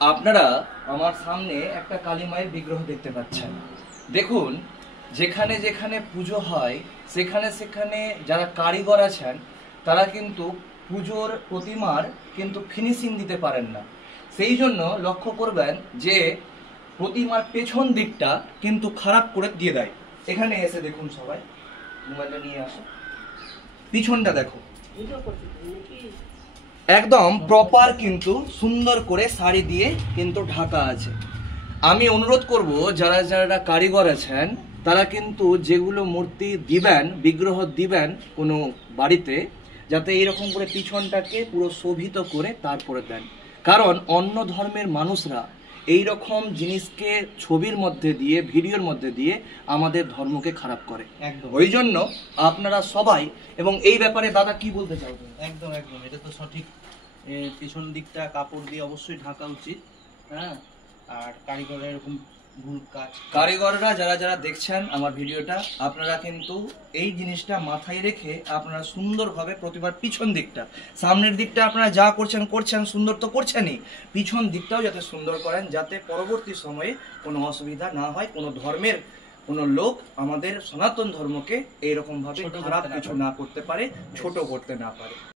আপনারা আমার সামনে একটা কালী মায়ের বিগ্রহ দেখতে পাচ্ছেন। দেখুন, যেখানে যেখানে পুজো হয় সেখানে সেখানে যারা কারিগর আছেন তারা কিন্তু পুজোর প্রতিমার কিন্তু ফিনিশিং দিতে পারেন না। সেই জন্য লক্ষ্য করবেন যে প্রতিমার পেছন দিকটা কিন্তু খারাপ করে দিয়ে দেয়। এখানে এসে দেখুন, সবাই মোবাইলটা নিয়ে আসো, পিছনটা দেখো, একদম প্রপার কিন্তু সুন্দর করে শাড়ি দিয়ে কিন্তু ঢাকা আছে। আমি অনুরোধ করব যারা যারা কারিগর আছেন তারা কিন্তু যেগুলো মূর্তি দিবেন, বিগ্রহ দিবেন কোনো বাড়িতে, যাতে এইরকম করে পিছনটাকে পুরো শোভিত করে তারপরে দেন। কারণ অন্য ধর্মের মানুষরা এই রকম জিনিসকে ছবির মধ্যে দিয়ে, ভিডিওর মধ্যে দিয়ে আমাদের ধর্মকে খারাপ করে। একদম, ওই জন্য আপনারা সবাই, এবং এই ব্যাপারে দাদা কি বলতে চাও? একদম একদম এটা তো সঠিক। পিছন দিকটা কাপড় দিয়ে অবশ্যই ঢাকা উচিত। হ্যাঁ, আর কারিগরের এরকম ভুল কাজ, কারিগররা যারা যারা দেখছেন আমার ভিডিওটা, আপনারা কিন্তু এই জিনিসটা মাথায় রেখে আপনারা সুন্দরভাবে প্রতিবার পিছন দিকটা, সামনের দিকটা আপনারা যা করছেন করছেন, সুন্দর তো করছেনই, পিছন দিকটাও যাতে সুন্দর করেন, যাতে পরবর্তী সময়ে কোনো অসুবিধা না হয়, কোনো ধর্মের কোনো লোক আমাদের সনাতন ধর্মকে এইরকম ভাবে খারাপ কিছু না করতে পারে, ছোট করতে না পারে।